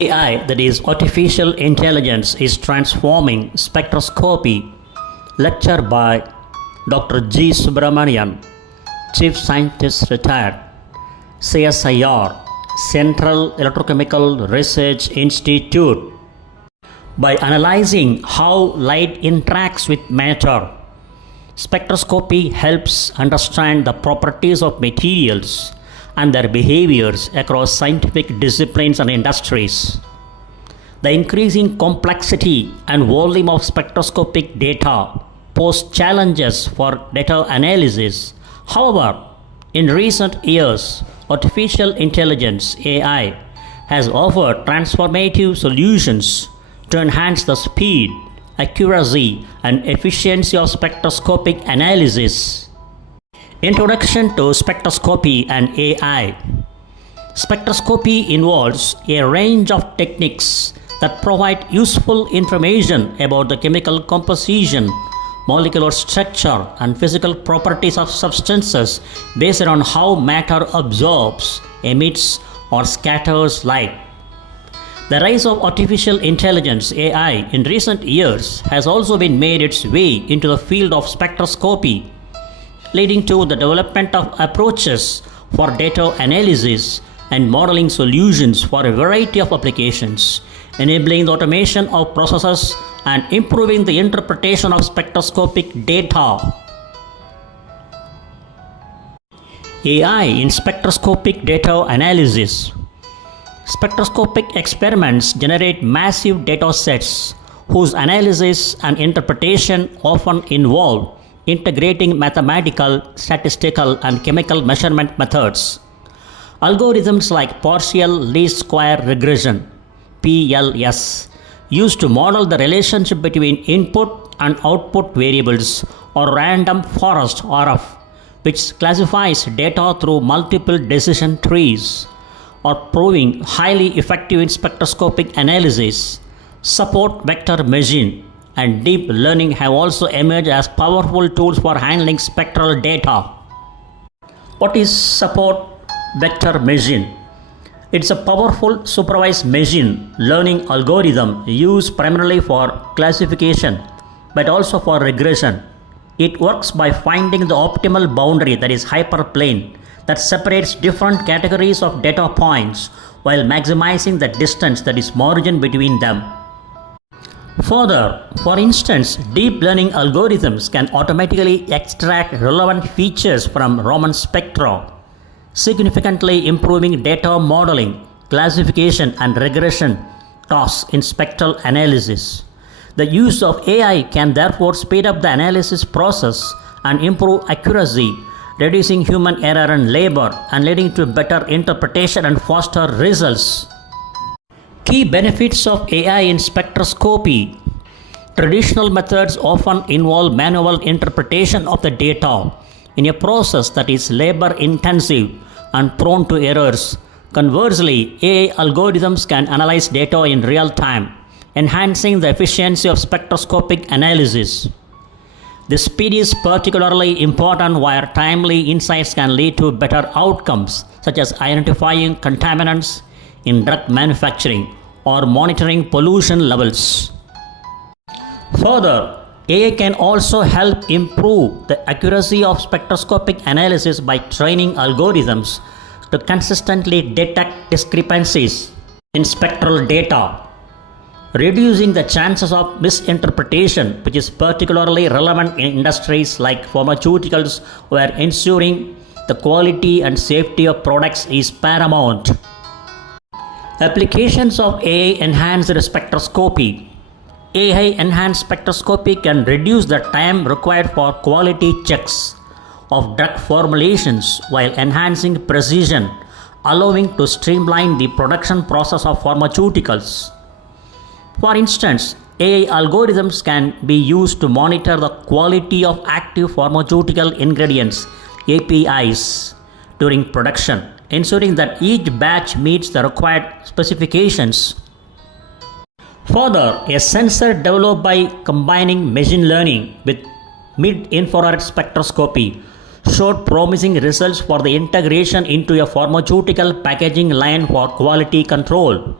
AI, that is artificial intelligence, is transforming spectroscopy. Lecture by Dr.G.Subramanian, Chief Scientist Retired, CSIR, Central Electrochemical Research Institute. By analyzing how light interacts with matter, spectroscopy helps understand the properties of materials and their behaviors across scientific disciplines and industries. The increasing complexity and volume of spectroscopic data pose challenges for data analysis. However, in recent years, artificial intelligence (AI) has offered transformative solutions to enhance the speed, accuracy, and efficiency of spectroscopic analysis. Introduction to Spectroscopy and AI. Spectroscopy involves a range of techniques that provide useful information about the chemical composition, molecular structure, and physical properties of substances based on how matter absorbs, emits, or scatters light. The rise of artificial intelligence (AI) in recent years has also been made its way into the field of spectroscopy, leading to the development of approaches for data analysis and modeling solutions for a variety of applications, enabling the automation of processes and improving the interpretation of spectroscopic data. AI in spectroscopic data analysis. Spectroscopic experiments generate massive data sets whose analysis and interpretation often involve integrating mathematical, statistical, and chemical measurement methods. Algorithms like partial least square regression (PLS), used to model the relationship between input and output variables, or random forest (RF), which classifies data through multiple decision trees, are proving highly effective in spectroscopic analysis. Support vector machine and deep learning have also emerged as powerful tools for handling spectral data. What is support vector machine? It's a powerful supervised machine learning algorithm used primarily for classification but also for regression. It works by finding the optimal boundary, that is hyperplane, that separates different categories of data points while maximizing the distance, that is margin, between them. Further, for instance, deep learning algorithms can automatically extract relevant features from Raman spectra, significantly improving data modeling, classification, and regression tasks in spectral analysis. The use of AI can therefore speed up the analysis process and improve accuracy, reducing human error and labor, and leading to better interpretation and faster results. Key benefits of AI in spectroscopy. Traditional methods often involve manual interpretation of the data in a process that is labor intensive and prone to errors. Conversely, AI algorithms can analyze data in real time, enhancing the efficiency of spectroscopic analysis. This speed is particularly important where timely insights can lead to better outcomes, such as identifying contaminants in drug manufacturing or monitoring pollution levels. Further, AI can also help improve the accuracy of spectroscopic analysis by training algorithms to consistently detect discrepancies in spectral data, reducing the chances of misinterpretation, which is particularly relevant in industries like pharmaceuticals, where ensuring the quality and safety of products is paramount. Applications of AI-enhanced spectroscopy. AI-enhanced spectroscopy can reduce the time required for quality checks of drug formulations while enhancing precision, allowing to streamline the production process of pharmaceuticals. For instance, AI algorithms can be used to monitor the quality of active pharmaceutical ingredients (APIs) during production, ensuring that each batch meets the required specifications. Further, a sensor developed by combining machine learning with mid-infrared spectroscopy showed promising results for the integration into a pharmaceutical packaging line for quality control.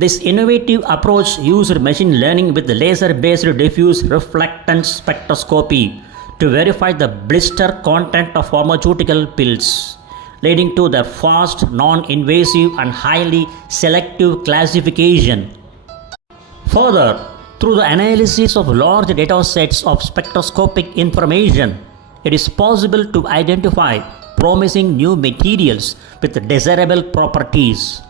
This innovative approach used machine learning with laser-based diffuse reflectance spectroscopy to verify the blister content of pharmaceutical pills, leading to their fast, non-invasive and highly selective classification. Further, through the analysis of large data sets of spectroscopic information, it is possible to identify promising new materials with desirable properties,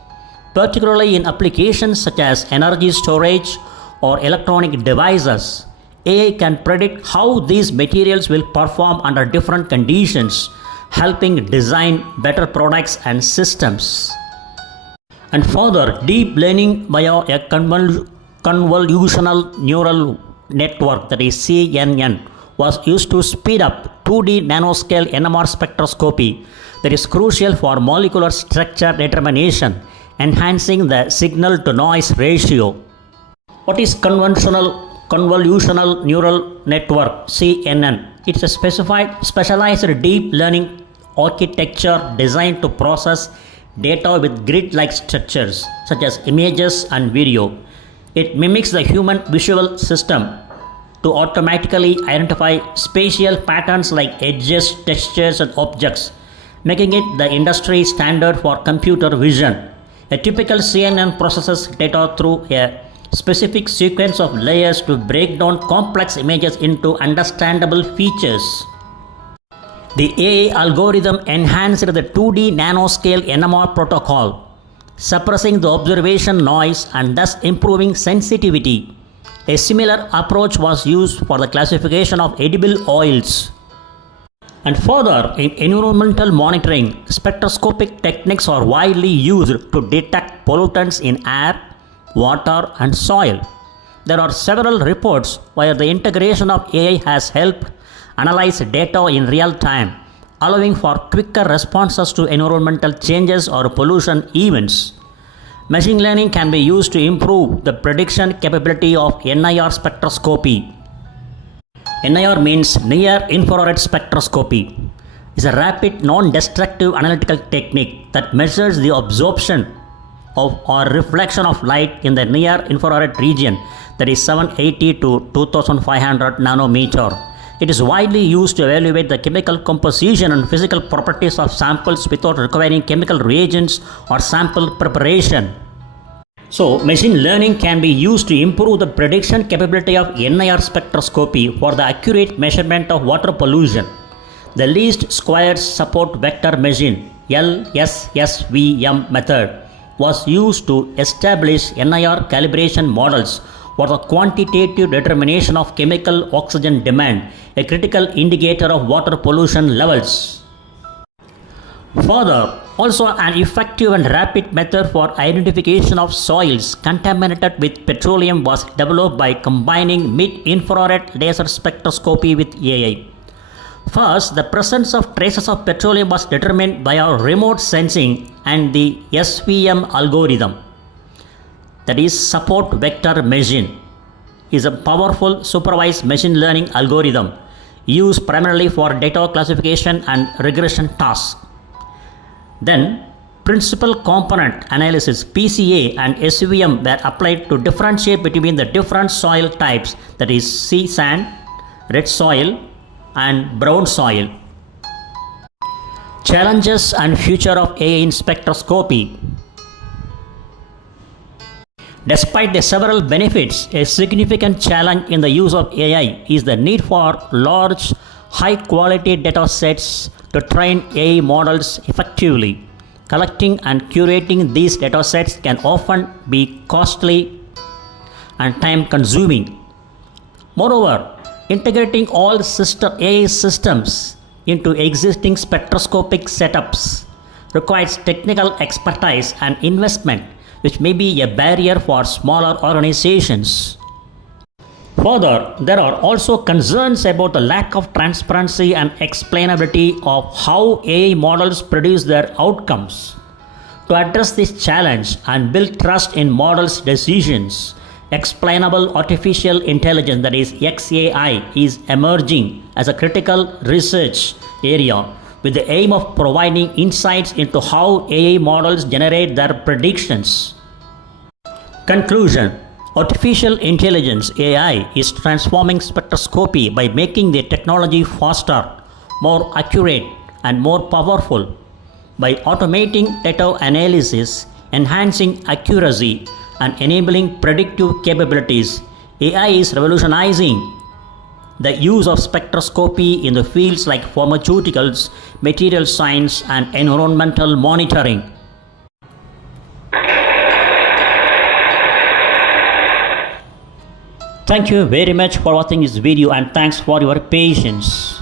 particularly in applications such as energy storage or electronic devices. AI can predict how these materials will perform under different conditions, helping design better products and systems. And further, deep learning via a convolutional neural network, that is CNN, was used to speed up 2D nanoscale NMR spectroscopy that is crucial for molecular structure determination, enhancing the signal to noise ratio. What is convolutional neural network, CNN? It's a specialized deep learning architecture designed to process data with grid-like structures such as images and video. It mimics the human visual system to automatically identify spatial patterns like edges, textures, and objects, making it the industry standard for computer vision. A typical CNN processes data through a specific sequence of layers to break down complex images into understandable features. The AI algorithm enhanced the 2D nanoscale NMR protocol, suppressing the observation noise and thus improving sensitivity. A similar approach was used for the classification of edible oils. And further, in environmental monitoring, spectroscopic techniques are widely used to detect pollutants in air, water, and soil. There are several reports where the integration of AI has helped analyze data in real time, allowing for quicker responses to environmental changes or pollution events. Machine learning can be used to improve the prediction capability of NIR spectroscopy. NIR means near infrared spectroscopy. It's a rapid, non-destructive analytical technique that measures the absorption of or reflection of light in the near infrared region, that is 780 to 2500 nanometer. It is widely used to evaluate the chemical composition and physical properties of samples without requiring chemical reagents or sample preparation. So, machine learning can be used to improve the prediction capability of NIR spectroscopy for the accurate measurement of water pollution. The least squares support vector machine LSSVM method was used to establish NIR calibration models for the quantitative determination of chemical oxygen demand, a critical indicator of water pollution levels. Further, also an effective and rapid method for identification of soils contaminated with petroleum was developed by combining mid-infrared laser spectroscopy with AI. First, the presence of traces of petroleum was determined by our remote sensing and the SVM algorithm, that is support vector machine, is a powerful supervised machine learning algorithm used primarily for data classification and regression tasks. Then, principal component analysis PCA and SVM were applied to differentiate between the different soil types, that is sea sand, red soil, and brown soil. Challenges and future of AI in spectroscopy. Despite the several benefits, a significant challenge in the use of AI is the need for large, high-quality data sets to train AI models effectively. Collecting and curating these data sets can often be costly and time-consuming. Moreover, integrating all AI systems into existing spectroscopic setups requires technical expertise and investment, which may be a barrier for smaller organizations. Further, there are also concerns about the lack of transparency and explainability of how AI models produce their outcomes. To address this challenge and build trust in models' decisions, explainable artificial intelligence, that is XAI, is emerging as a critical research area with the aim of providing insights into how AI models generate their predictions. Conclusion. Artificial intelligence AI is transforming spectroscopy by making the technology faster, more accurate, and more powerful. By automating data analysis, enhancing accuracy, and enabling predictive capabilities, AI is revolutionizing the use of spectroscopy in the fields like pharmaceuticals, material science, and environmental monitoring. Thank you very much for watching this video, and thanks for your patience.